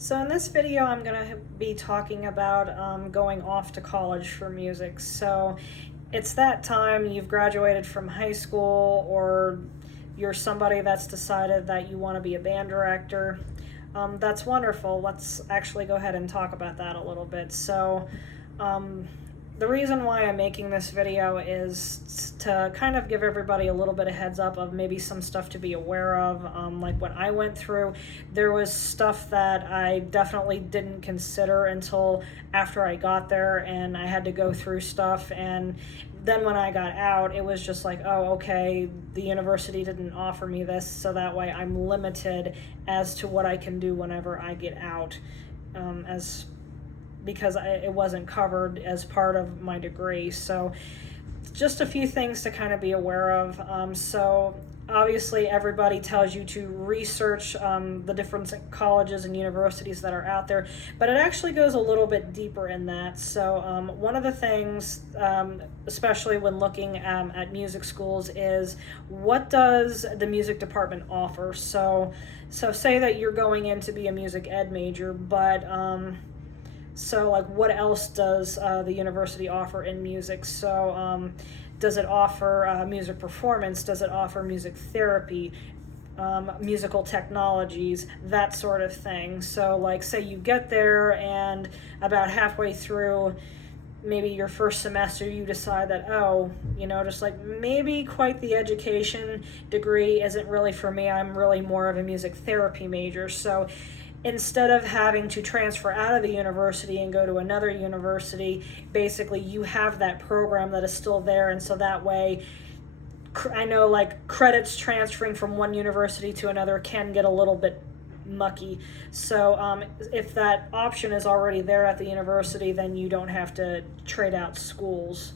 So in this video, I'm going to be talking about going off to college for music. So it's that time, you've graduated from high school, or you're somebody that's decided that you want to be a band director. That's wonderful. Let's actually go ahead and talk about that a little bit. So the reason why I'm making this video is to kind of give everybody a little bit of heads up of maybe some stuff to be aware of. Like when I went through, there was stuff that I definitely didn't consider until after I got there, and I had to go through stuff. And then when I got out, it was just like, oh, okay, the university didn't offer me this, so that way I'm limited as to what I can do whenever I get out, because it wasn't covered as part of my degree. So just a few things to kind of be aware of. So obviously everybody tells you to research the different colleges and universities that are out there, but it actually goes a little bit deeper in that. So one of the things, especially when looking at music schools, is what does the music department offer? So say that you're going in to be a music ed major, but so like what else does the university offer in music? So does it offer music performance? Does it offer music therapy, musical technologies, that sort of thing? So like say you get there and about halfway through maybe your first semester you decide that, oh, just like maybe quite the education degree isn't really for me. I'm really more of a music therapy major. So instead of having to transfer out of the university and go to another university, basically you have that program that is still there. And so that way, I know like credits transferring from one university to another can get a little bit mucky. So if that option is already there at the university, then you don't have to trade out schools.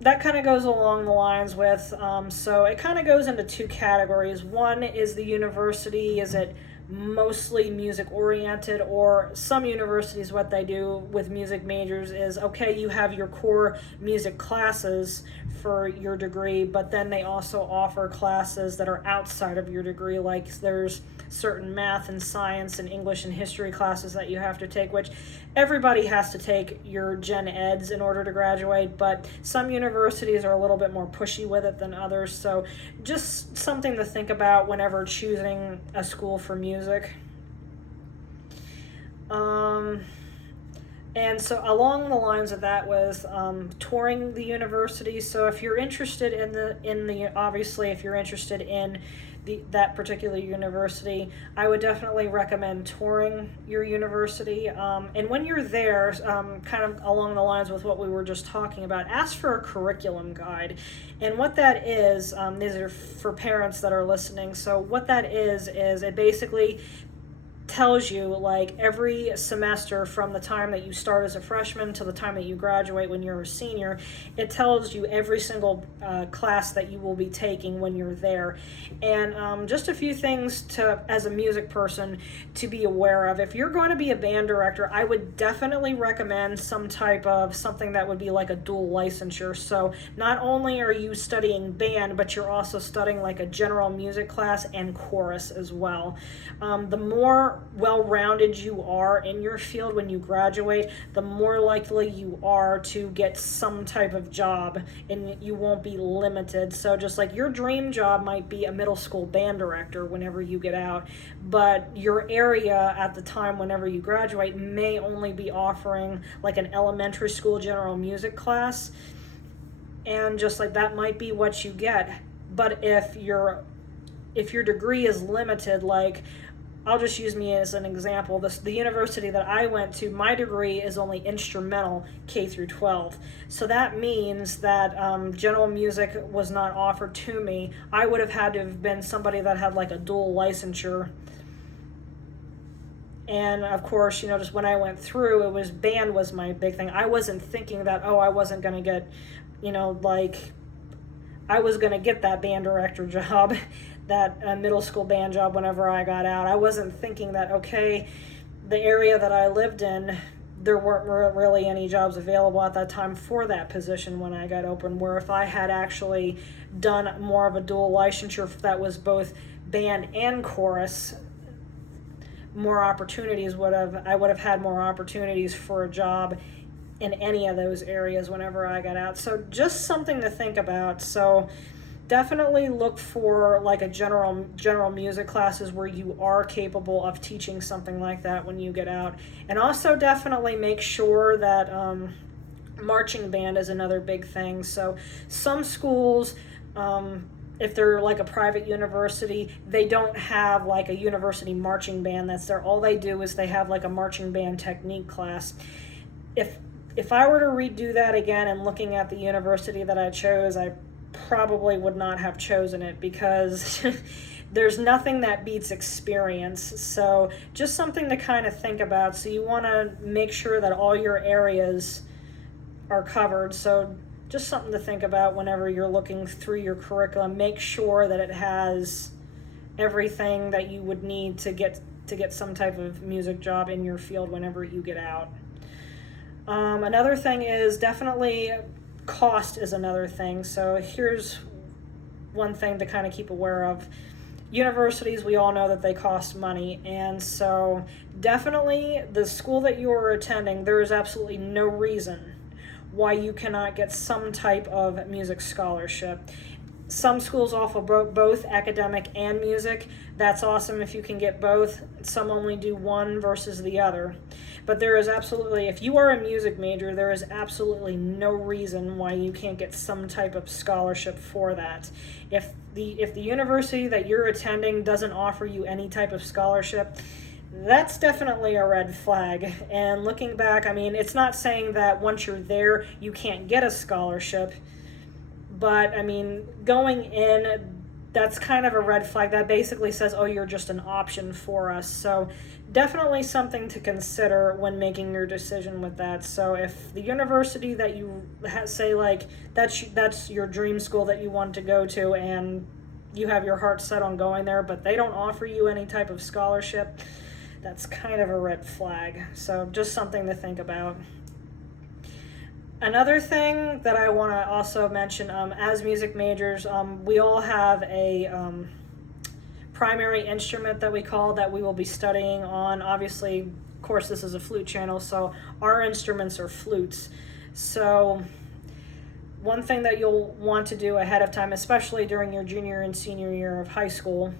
That kind of goes along the lines with, so it kind of goes into two categories. One is the university, is it mostly music oriented, or some universities, what they do with music majors is, okay, you have your core music classes for your degree, but then they also offer classes that are outside of your degree, like there's certain math and science and English and history classes that you have to take, which everybody has to take your gen eds in order to graduate, but some universities are a little bit more pushy with it than others. So just something to think about whenever choosing a school for music. And so along the lines of that was touring the university. So if you're interested in the obviously if you're interested in that particular university, I would definitely recommend touring your university. And when you're there, kind of along the lines with what we were just talking about, ask for a curriculum guide. And what that is, these are for parents that are listening. So what that is it basically tells you like every semester from the time that you start as a freshman to the time that you graduate when you're a senior, it tells you every single class that you will be taking when you're there. And just a few things to, as a music person, to be aware of. If you're going to be a band director, I would definitely recommend some type of something that would be like a dual licensure. So not only are you studying band, but you're also studying like a general music class and chorus as well. The more well-rounded you are in your field when you graduate, the more likely you are to get some type of job, and you won't be limited. So just like your dream job might be a middle school band director whenever you get out, but your area at the time whenever you graduate may only be offering like an elementary school general music class, and just like that might be what you get. But if your degree is limited, like I'll just use me as an example. The university that I went to, my degree is only instrumental K through 12. So that means that general music was not offered to me. I would have had to have been somebody that had like a dual licensure. And of course, just when I went through, it was band was my big thing. I wasn't thinking that, oh, I wasn't going to get, like I was going to get that band director job, that middle school band job whenever I got out. I wasn't thinking that, okay, the area that I lived in, there weren't really any jobs available at that time for that position when I got open, where if I had actually done more of a dual licensure that was both band and chorus, more opportunities I would have had more opportunities for a job in any of those areas whenever I got out. So just something to think about. So definitely look for like a general music classes where you are capable of teaching something like that when you get out. And also definitely make sure that marching band is another big thing. So some schools, if they're like a private university, they don't have like a university marching band that's there. All they do is they have like a marching band technique class. If I were to redo that again and looking at the university that I chose, I probably would not have chosen it, because there's nothing that beats experience. So just something to kind of think about. So you want to make sure that all your areas are covered. So just something to think about whenever you're looking through your curriculum. Make sure that it has everything that you would need to get some type of music job in your field whenever you get out. Another thing is definitely cost is another thing. So here's one thing to kind of keep aware of. Universities, we all know that they cost money, and so definitely the school that you are attending, there is absolutely no reason why you cannot get some type of music scholarship. Some schools offer both academic and music. That's awesome if you can get both. Some only do one versus the other. But there is absolutely, if you are a music major, there is absolutely no reason why you can't get some type of scholarship for that. If the university that you're attending doesn't offer you any type of scholarship, that's definitely a red flag. And looking back, I mean, it's not saying that once you're there, you can't get a scholarship. But, I mean, going in, that's kind of a red flag. That basically says, oh, you're just an option for us. So definitely something to consider when making your decision with that. So if the university that you say, like, that's your dream school that you want to go to, and you have your heart set on going there, but they don't offer you any type of scholarship, that's kind of a red flag. So just something to think about. Another thing that I want to also mention, as music majors, we all have a primary instrument that we will be studying on. Obviously, of course, this is a flute channel, so our instruments are flutes. So one thing that you'll want to do ahead of time, especially during your junior and senior year of high school,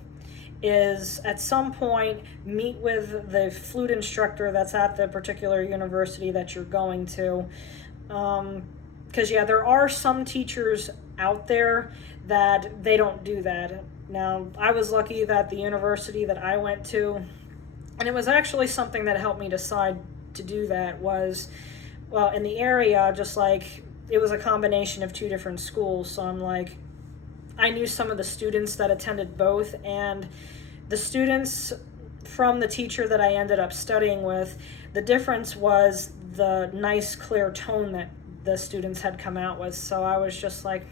is at some point meet with the flute instructor that's at the particular university that you're going to. Because there are some teachers out there that they don't do that. Now, I was lucky that the university that I went to, and it was actually something that helped me decide to do that, was, well, in the area, just like, it was a combination of two different schools. So I'm like, I knew some of the students that attended both, and the students from the teacher that I ended up studying with, the difference was the nice clear tone that the students had come out with. So I was just like,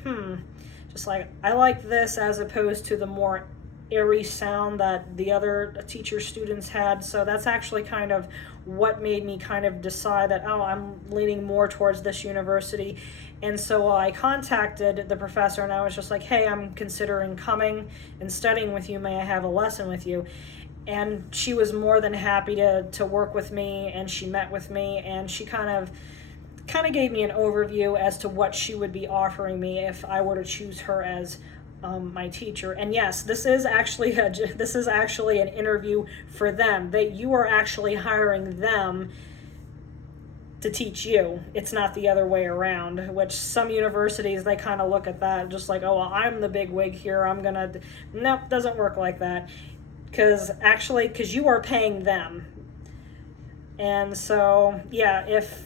I like this as opposed to the more airy sound that the other teacher students had. So that's actually kind of what made me kind of decide that, oh, I'm leaning more towards this university. And so I contacted the professor and I was just like, hey, I'm considering coming and studying with you. May I have a lesson with you? And she was more than happy to work with me, and she met with me, and she kind of gave me an overview as to what she would be offering me if I were to choose her as my teacher. And yes, this is actually an interview for them. You are actually hiring them to teach you. It's not the other way around, which some universities, they kind of look at that just like, oh, well, I'm the big wig here. Nope, doesn't work like that. Because you are paying them. And so, yeah, if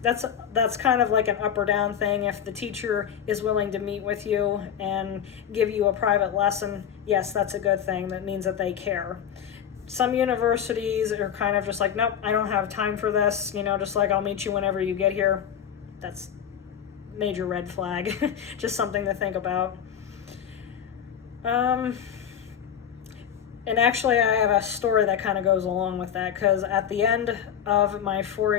that's kind of like an up or down thing. If the teacher is willing to meet with you and give you a private lesson, yes, that's a good thing. That means that they care. Some universities are kind of just like, nope, I don't have time for this, just like, I'll meet you whenever you get here. That's major red flag. Just something to think about. And actually, I have a story that kind of goes along with that, because at the end of my four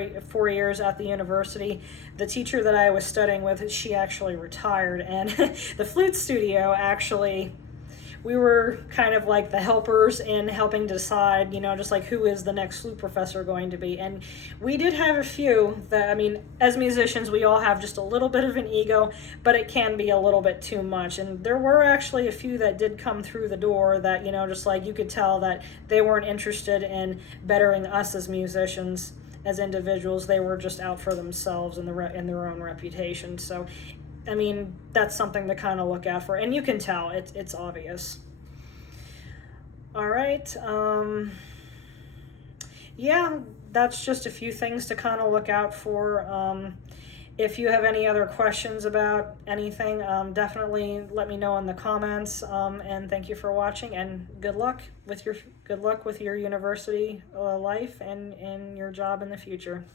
years at the university, the teacher that I was studying with, she actually retired, and the flute studio actually we were kind of like the helpers in helping decide, just like who is the next flute professor going to be. And we did have a few that, I mean, as musicians, we all have just a little bit of an ego, but it can be a little bit too much. And there were actually a few that did come through the door that, just like you could tell that they weren't interested in bettering us as musicians, as individuals. They were just out for themselves and their own reputation. So, I mean, that's something to kind of look out for, and you can tell it's obvious. All right. Yeah, that's just a few things to kind of look out for. If you have any other questions about anything, definitely let me know in the comments. And thank you for watching. And good luck with your university life and your job in the future.